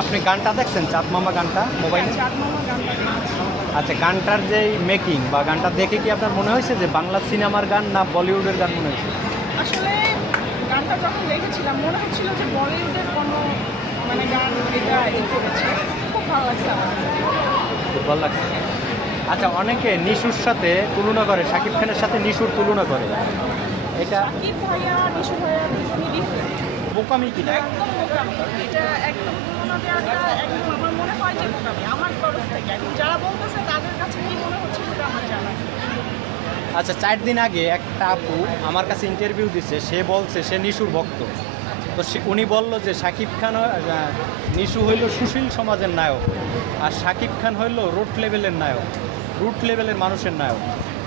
আপনি গানটা দেখছেন চাঁদ মামা গানটা মোবাইলে? আচ্ছা, গানটার যে মেকিং বা গানটা দেখে কি আপনার মনে হয়েছে যে বাংলা সিনেমার গান না বলিউডের গান মনে হয়েছে? আসলে গানটা যখন দেখেছিলাম মনে হচ্ছিল যে বলিউডের কোনো গান এটা করেছে। খুব ভালো লাগছে আমার। খুব ভালো লাগছে। আচ্ছা, অনেকে নিশুর সাথে তুলনা করে, শাকিব খানের সাথে নিশুর তুলনা করে, এটা শাকিব ভাইয়া নিশু ভাইয়া দুজনই ডিফারেন্ট। বোকামি কিনা? একদম বোকামি। এটা একদম তুলনা দেওয়াটা একদম আমার মনে হয় যে বোকামি আমার তরফ থেকে। এখন যারা বলতেছে তাদের কাছে কি মনে হচ্ছে সেটা আমার জানা নেই। আচ্ছা, 4 দিন আগে একটা আপু আমার কাছে ইন্টারভিউ দিছে, সে বলছে সে নিশুর ভক্ত। তো উনি বলল যে শাকিব খান নিশু হইল সুশীল সমাজের নায়ক, আর শাকিব খান হইল রুট লেভেলের নায়ক, রুট লেভেলের মানুষের নায়ক।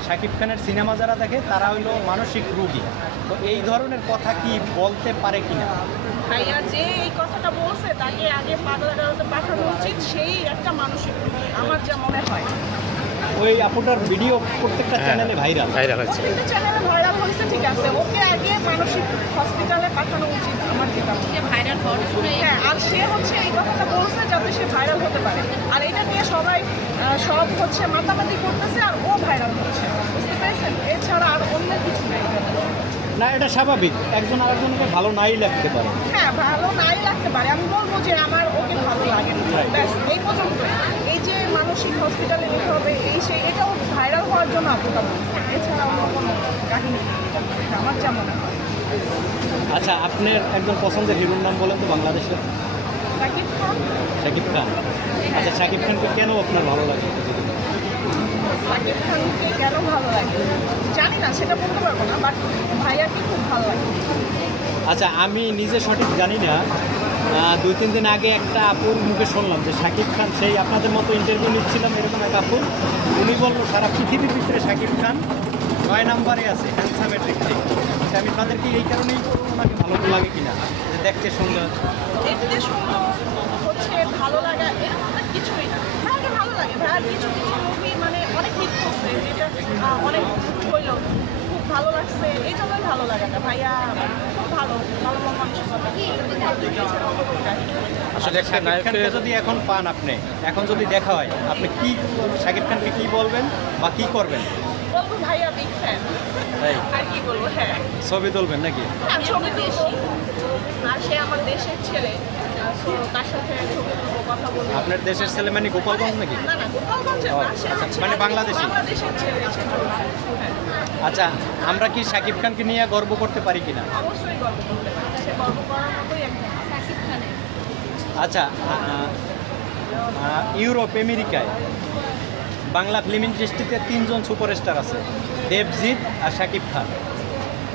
শাকিব খানের সিনেমা যারা দেখে তারা হইল মানসিক রোগী। তো এই ধরনের কথা কি বলতে পারে কিনা? ভাইয়া যে এই কথাটা বলছে তাকে আগে পাগলাগারোতে পাঠানো উচিত। সেই একটা মানসিক রোগী আমার যা মনে হয়। ওই আপুটার ভিডিও প্রত্যেকটা চ্যানেলে ভাইরাল হচ্ছে। প্রত্যেকটা চ্যানেলে ভাইরাল হয়েছে, ঠিক আছে, ওকে আগে মানসিক হসপিটালে পাঠানো উচিত আমার যেটা ভাইরাল হওয়ার। হ্যাঁ, আর সে হচ্ছে এই কথাটা বলছে যাতে সে ভাইরাল হতে পারে। আর এটা নিয়ে সবাই সব হচ্ছে মাতামাতি করতেছে আর ও ভাইরাল হচ্ছে, বুঝতে পেরেছেন? এছাড়া আর অন্য কিছু নেই। না, এটা স্বাভাবিক, একজন আরেকজনকে ভালো নাই লাগতে পারে। হ্যাঁ, ভালো নাই লাগতে পারে। আমি বলবো যে আমার ওকে ভালো লাগে না, ব্যাস এই পর্যন্ত। এই যে মানসিক হসপিটালে নিতে হবে এই সেই, এটাও ভাইরাল হওয়ার জন্য আপুটা বলছে, এছাড়া অন্য কোনো কাহিনী নেই। এটা আমার যা মনে হয়। আচ্ছা, আপনার একজন পছন্দের হিরোর নাম বলেন তো বাংলাদেশে? শাকিব খান। শাকিব খান। আচ্ছা, শাকিব খানকে কেন আপনার ভালো লাগে? শাকিব খানকে কেন ভালো লাগে জানি না, সেটা বলতে পারবো না, বাট ভাইয়াকে খুব ভালো লাগে। আচ্ছা, আমি নিজে সঠিক জানি না, 2-3 দিন আগে একটা আপুর মুখে শুনলাম যে শাকিব খান, সেই আপনাদের মতো ইন্টারভিউ নিচ্ছিলাম এরকম এক আপু, উনি বললো সারা পৃথিবীর ভিতরে শাকিব খান 9 নম্বরে আছে হ্যান্ডসামের দিক থেকে। আমি তাদেরকে এই কারণেই ওনাকে ভালো লাগে কিনা, যে দেখতে সুন্দর, দেখতে সুন্দর হচ্ছে ভালো লাগা, এরকম কিছুই না। ভাইয়াকে ভালো লাগে। ভাইয়ার কিছু কিছু মুভি অনেক হিট করছে, যেটা অনেক হইল, খুব ভালো লাগছে, এই জন্যই ভালো লাগাটা। ভাইয়া খুব ভালো ভালো মানুষের কথা। আসলে শাকিব খানকে যদি এখন পান, আপনি এখন যদি দেখা হয়, আপনি কি শাকিব খানকে কি বলবেন বা কি করবেন? বলবো ভাইয়া বিগ ফ্যান। তাই আর কি বলবো? হ্যাঁ, ছবি তুলবেন নাকি? হ্যাঁ, ছবি তুলবো। আর সে আমার দেশের ছেলে, so তার সাথে ছবি তুলবো, কথা বলবো। আপনার দেশের ছেলে মানে গোপালগঞ্জ নাকি? না না, গোপালগঞ্জের না, সে আচ্ছা, হচ্ছে মানে বাংলাদেশী? বাংলাদেশের ছেলে, সেজন্য। হ্যাঁ, আচ্ছা, আমরা কি শাকিব খানকে নিয়ে গর্ব করতে পারি কিনা? অবশ্যই গর্ব করতে পারে। সে গর্ব করার মতোই একজন শাকিব খানের। আচ্ছা, ইউরোপ আমেরিকায় বাংলা ফিল্ম ইন্ডাস্ট্রিতে 3 জন সুপারস্টার আছে, দেবজিৎ আর শাকিব খান,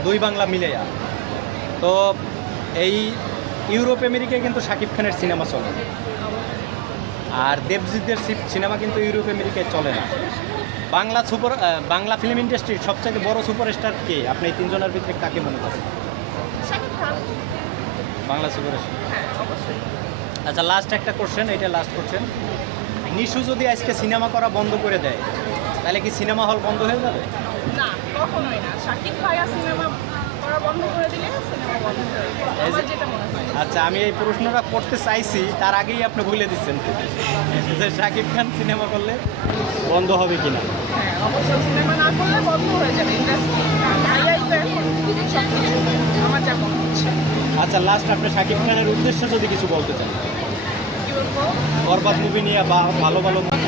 2 বাংলা মিলেয়া। তো এই ইউরোপ আমেরিকায় কিন্তু শাকিব খানের সিনেমা চলে, আর দেবজিতের সিনেমা কিন্তু ইউরোপ আমেরিকায় চলে না। বাংলা ফিল্ম ইন্ডাস্ট্রির সবচেয়ে বড় সুপারস্টার কে? আপনি এই 3 জনের ভিতরে কাকে মনে করেন? শাকিব খান। বাংলা সুপারস্টার। হ্যাঁ, অবশ্যই। আচ্ছা, লাস্ট একটা কোশ্চেন, এটা লাস্ট কোশ্চেন। নিশু যদি আজকে সিনেমা করা বন্ধ করে দেয়, তাহলে কি সিনেমা হল বন্ধ হয়ে যাবে? না, কখনোই না। শাকিব ভাইয়া সিনেমা করা বন্ধ করে দিলে সিনেমা বন্ধ হয়ে যাবে, আমার যেটা মনে হয়। আচ্ছা, আমি এই প্রশ্নটা করতে চাইছি, তার আগেই আপনি ভুলে দিচ্ছেন যে শাকিব খান সিনেমা করলে বন্ধ হবে কিনা। হ্যাঁ, অবশ্যই সিনেমা না করলে বন্ধ হয়ে যাবে ইন্ডাস্ট্রি। ভাইয়াই তো এখন সব কিছু, আমার যা মনে হচ্ছে। আচ্ছা, লাস্ট আপনি শাকিব খানের উদ্দেশ্যে যদি কিছু বলতে চান, কি বলবো? বরবাদ মুভি নিয়ে বা ভালো ভালো ভালো